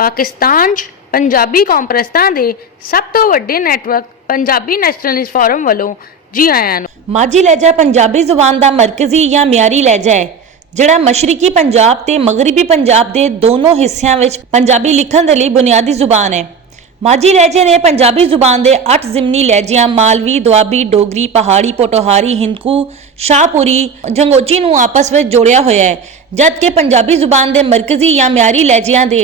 पाकिस्तान 'ਚ पंजाबी कॉन्फ्रेंसां दे सब तो वड्डे नैटवर्क पंजाबी नैशनलिस्ट फोरम वालों जी आयां नूं। माझी लहजा पंजाबी जुबान का मरकजी या म्यारी लहजा है जिहड़ा मशरकी पंजाब ते मगरबी पंजाब के दोनों हिस्सों में पंजाबी लिखण दे लई बुनियादी जुबान है। माझी लहजे ने पंजाबी जुबान के 8 जिमनी लहजियां मालवी, दुआबी, डोगरी, पहाड़ी, पोटोहारी, हिंदकू, शाहपुरी, झंगोची नूं आपस में जोड़िया होया है, जबकि पंजाबी जुबान के मरकजी या म्यारी लहजियां के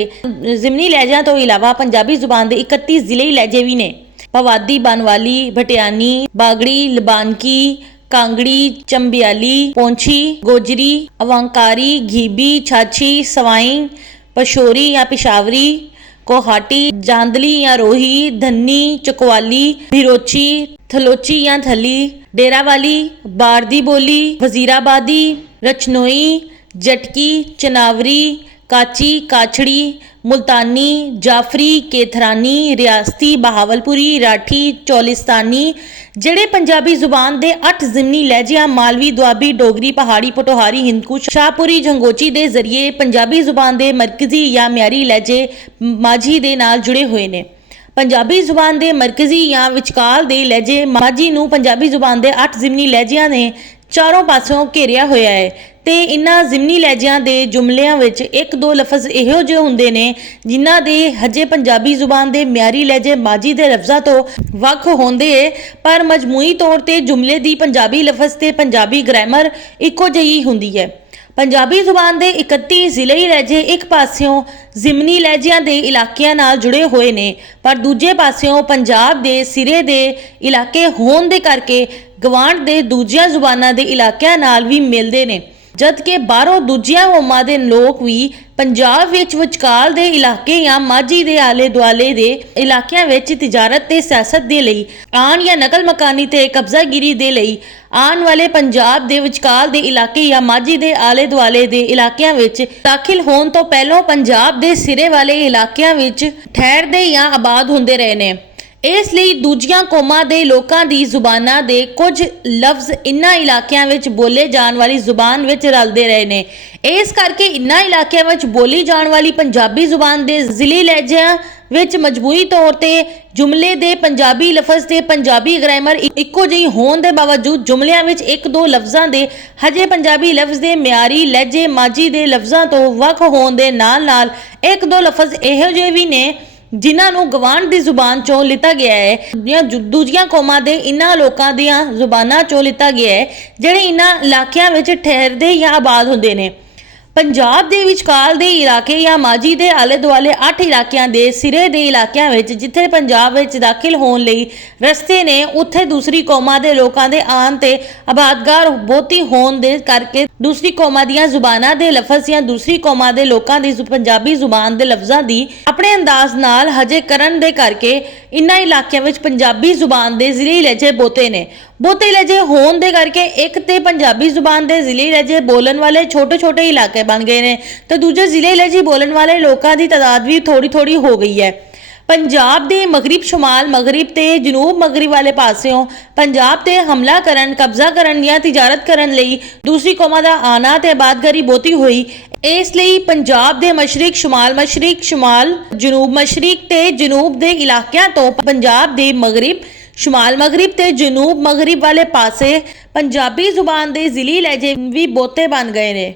जिमनी लहजियां तो इलावा पंजाबी जुबान के 31 जिले लहजे भी ने। पवादी, बनवाली, भटियानी, बागड़ी, लबानकी, कांगड़ी, चंबियाली, पोंछी, गोजरी, अवंकारी, घीबी, छाछी, सवाई, पशोरी या पिशावरी, कोहाटी, जांदली या रोही, धन्नी, चकवाली, भिरोची, थलोची या थली, डेरावाली, बारदी बोली, वजीराबादी, रचनोई, जटकी, चनावरी, काची, काछड़ी, मुल्तानी, जाफरी, केथरानी, रियासती, बहावलपुरी, राठी, चौलिस्तानी जेड़े पंजाबी जुबान के 8 जिमनी लहजियां मालवी, दुआबी, डोगरी, पहाड़ी, पोटोहारी, हिंदकू, शाहपुरी, झंगोची के जरिए पंजाबी जुबान के मरकजी या म्यारी लहजे माझी दे नाल जुड़े हुए ने। पंजाबी जुबान के मरकजी या विचकाल दे लहजे माझी नूं पंजाबी जुबान के 8 जिमनी लहजियां ने चारों पासों घेरिया होया है ते इन्हां जिमनी लहजियां दे जुमलिਆਂ ਵਿੱਚ एक दो लफज ਇਹੋ ਜਿਹੇ ਹੁੰਦੇ ਨੇ ਜਿਨ੍ਹਾਂ ਦੇ ਹਜੇ ਪੰਜਾਬੀ ਜ਼ੁਬਾਨ ਦੇ ਮਿਆਰੀ ਲਹਿਜੇ ਮਾਝੀ ਦੇ ਲਫ਼ਜ਼ਾਂ ਤੋਂ ਵੱਖ ਹੁੰਦੇ ਪਰ ਮਜਮੂਈ ਤੌਰ ਤੇ ਜੁਮਲੇ ਦੀ ਪੰਜਾਬੀ ਲਫ਼ਜ਼ ਤੇ ਪੰਜਾਬੀ ਗ੍ਰਾਮਰ ਇੱਕੋ ਜਿਹੀ ਹੁੰਦੀ ਹੈ। पंजाबी जुबान के 31 जिले लहजे एक पासियों जिमनी लहजियां के इलाकों नाल जुड़े हुए ने पर दूजे पासियों पंजाब के सिरे के इलाके होने दे करके गवांढ के दूजिया जुबानों के इलाकों नाल भी मिलते हैं, जबकि बाहरों दूजिया कौमां के लोग भी पंजाब विच विचकाल दे इलाके या माझी दे आले दुआले दे इलाकों विच तिजारत ते सियासत दे लई आन या नकल मकानी ते कब्जागिरी दे लई आन वाले पंजाब दे विचकाल दे इलाके या माझी दे आले दुआले दे इलाकों विच दाखिल होने तो पहलों पंजाब दे सिरे वाले इलाकों विच ठहरदे या आबाद हुंदे रहे ने। इसलिए दूजिया कौमां दे लोकां दी जुबानां दे कुछ लफ्ज़ इन्हां इलाकों विच बोले जाने वाली जुबान विच रलदे रहे ने। इस करके इन्हां इलाकों विच बोली जाने वाली पंजाबी जुबान दे जिले लहजियां विच मजमूई तौर ते जुमले दे पंजाबी लफज ते पंजाबी ग्रामर इक्को जिही होने के बावजूद जुमलिਆਂ विच एक दो लफ्ज़ां दे हजे पंजाबी लफ्ज़ दे म्यारी लहजे माझी दे लफ्ज़ां तो वख होने दे नाल नाल एक दो लफज इहो ਜਿਹੇ भी ने जिन्हां नूं गवांढ दी जुबान चों लिता गया है या दूजिया कौमां दे इन्हां लोकां दीआं जुबानां चों लिता गया है जिहड़े इन्हां इलाकिਆਂ विच ठहरदे या आबाद हुंदे ने। पंजाब दे विचकाल दे इलाके या माझी दे आले दुआले 8 इलाकिਆਂ दे सिरे दे इलाकिਆਂ विच जिथे पंजाब विच दाखिल होने लई रस्ते ने उत्थे दूसरी कौमां दे लोकां दे आन ते आबादगार बहुती होने दे करके दूसरी कौमां दीआं जुबानां दे लफज या दूसरी कौमां दे लोकां दी पंजाबी जुबान दे लफ्ज़ां दी अपने अंदाज नाल हजे करन दे करके इन्हां इलाकिਆਂ विच पंजाबी जुबान दे जिले लहजे बोते ने। बहुते लहजे होने दे करके एक ते पंजाबी जुबान दे जिले लहजे बोलन वाले छोटे छोटे इलाके बन गए ने तो दूजे जिले लहजे बोलन वाले लोगों की तादाद भी थोड़ी थोड़ी हो गई है। पंजाब दे मगरिब शुमाल मगरिब ते जनूब मगरिब वाले पासियों पंजाब ते हमला करन कब्जा करन या तिजारत करन लई दूसरी कौमां दा आना ते आबादगारी बहुती हुई। इसलिए पंजाब दे मशरिक शुमाल जनूब मशरिक ते जनूब दे इलाकों तो पंजाब दे मगरिब शुमाल मगरिब ते जनूब मगरिब वाले पासे पंजाबी जुबान दे जिले लहजे भी बोते बन गए ने।